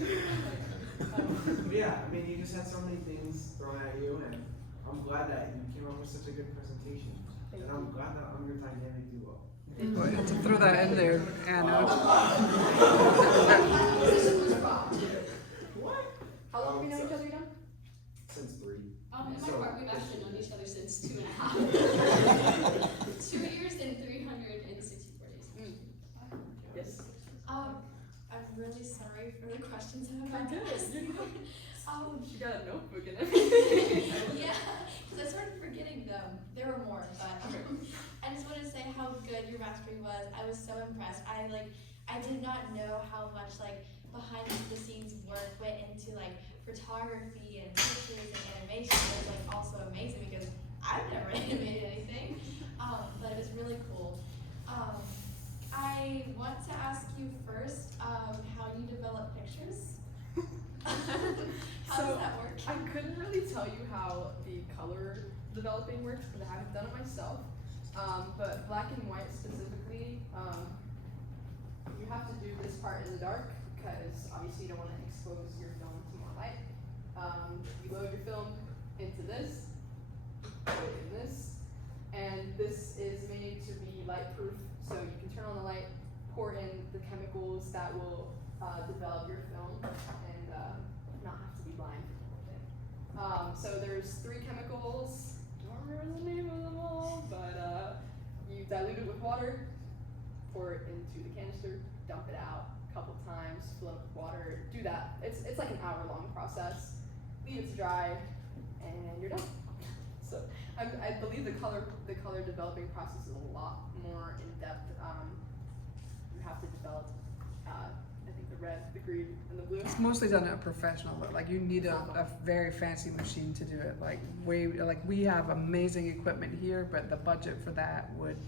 Yeah, I mean, you just had so many things thrown at you, and I'm glad that you came up with such a good presentation. And I'm glad that I'm your dynamic duo. Well, to throw that in there, Anna. What? How long have we known each other, Don? Since 3. In my So- part, we've actually known each other since 2.5. 2 years and 364 days. Yes. I'm really sorry for the questions I'm about to ask. She got a notebook and everything. Yeah, because I started forgetting them. There were more, but I just want to say how good your mastery was. I was so impressed. I did not know how much behind the scenes work went into photography and pictures and animation. It was also amazing because I've never animated anything, but it was really cool. I want to ask you first how you develop pictures. How does that work? I couldn't really tell you how the color developing works because I haven't done it myself. But black and white specifically, you have to do this part in the dark because obviously you don't want to expose your film to more light. You load your film into this, put it in this, and this is made to be light proof, so you can turn on the light, pour in the chemicals that will develop your film, and not have to be blind for the whole thing. So there's 3 chemicals. Don't remember the name of them all, but you dilute it with water, pour it into the canister, dump it out a couple times, fill it up with water. Do that. It's like an hour-long process. Leave it to dry, and you're done. So I believe the color developing process is a lot more in depth. You have to develop, I think the red, the green, and the blue. It's mostly done at a professional level. Like you need a very fancy machine to do it. We have amazing equipment here, but the budget for that would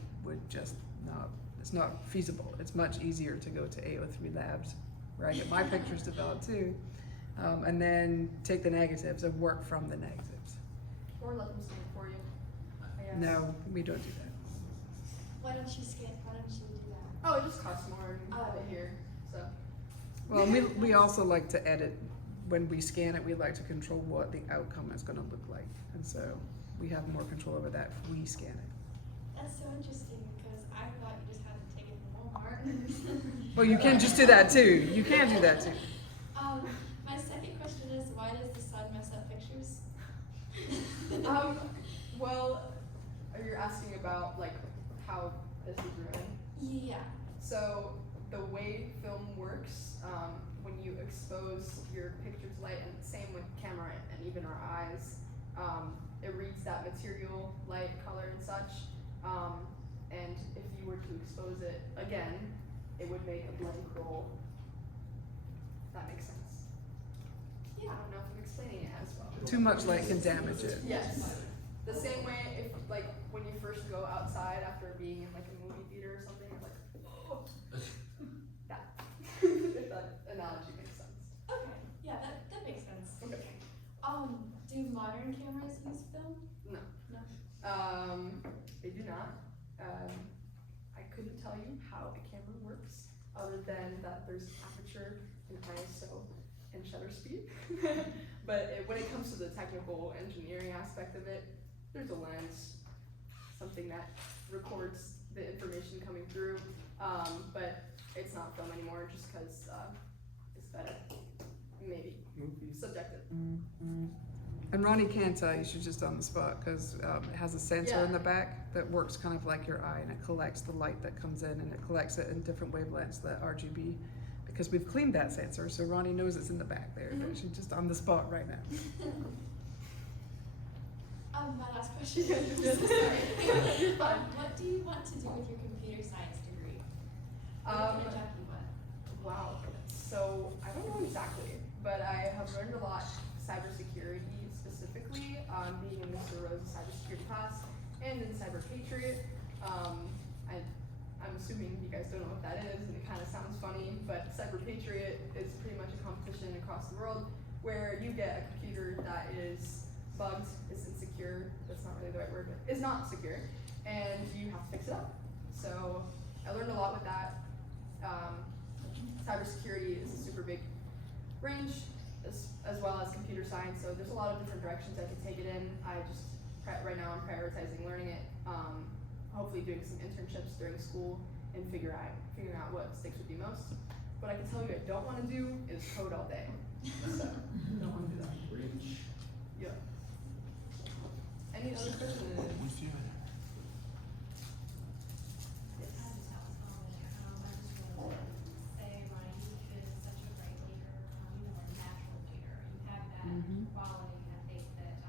just not. It's not feasible. It's much easier to go to AO3 Labs, where I get my pictures developed too, and then take the negatives and work from the negatives. Or let them scan for you. I guess. No, we don't do that. Why don't you scan? Why don't you do that? Oh, it just costs more and you have it here. So Well, we also like to edit. When we scan it, we like to control what the outcome is going to look like, and so we have more control over that if we scan it. That's so interesting because I thought you just had to take it from Walmart. Well, you can just do that too. You can do that too. My second question is, why does the sun mess up pictures? Well, you're asking about like how this is ruined. Yeah. So the way film works, when you expose your picture to light, and same with camera and even our eyes, it reads that material, light, color, and such. And if you were to expose it again, it would make a blank roll. If that makes sense. Yeah. I don't know if I'm explaining it as well. Too much light can damage it. Yes. The same way if like when you first go outside after being in like a movie theater or something, you're like, oh, that. If that analogy makes sense. Okay. Yeah, that makes sense. Okay. Do modern cameras use film? No. No. They do not. I couldn't tell you how a camera works other than that there's aperture and ISO and shutter speed. But when it comes to the technical engineering aspect of it, there's a lens, something that records the information coming through, but it's not film anymore just because it's better. Maybe. Subjective. And Roni can tell you, she's just on the spot, because it has a sensor in the back that works kind of like your eye, and it collects the light that comes in, and it collects it in different wavelengths, the RGB, because we've cleaned that sensor, so Roni knows it's in the back there, but she's just on the spot right now. My last question. You're fine. What do you want to do with your computer science degree? Um, Kentucky, what? Wow. So I don't know exactly, but I have learned a lot cybersecurity specifically, being in Mr. Rose's cybersecurity class and in Cyber Patriot. I'm assuming you guys don't know what that is, and it kind of sounds funny, but Cyber Patriot is pretty much a competition across the world where you get a computer that is bugged, is insecure, that's not really the right word, but is not secure, and you have to fix it up. So I learned a lot with that. Cybersecurity is a super big range, as well as computer science, so there's a lot of different directions I can take it in. I just, right now I'm prioritizing learning it, hopefully doing some internships during school and figuring out what sticks with me most. What I can tell you I don't want to do is code all day. So, don't want to do that. Yeah. Any other questions? What's your- I just have a comment. I just want to say, Ryan, you've been such a great leader. You know, a natural leader. You have that quality. I think that,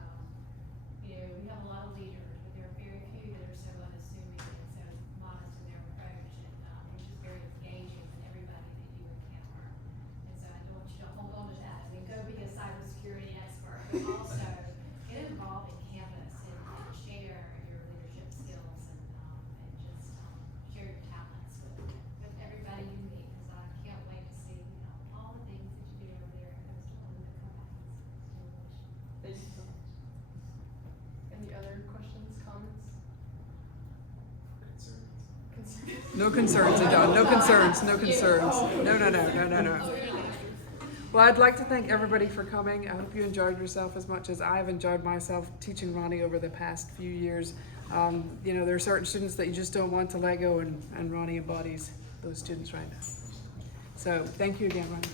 you know, we have a lot of leaders, but there are very few that are so unassuming and so modest in their approach. And it's just very engaging with everybody that you encounter. And so I don't want you to hold on to that. I mean, go be a cybersecurity expert, but also get involved in campus and share your leadership skills and just share your talents with everybody you meet, because I can't wait to see, you know, all the things that you do over there at Coastal and the companies. Thank you so much. Any other questions, comments? Concerns? No concerns, Adon, no concerns, no concerns. No. Well, I'd like to thank everybody for coming. I hope you enjoyed yourself as much as I've enjoyed myself teaching Roni over the past few years. You know, there are certain students that you just don't want to let go, and Roni embodies those students right now. So thank you again, Roni.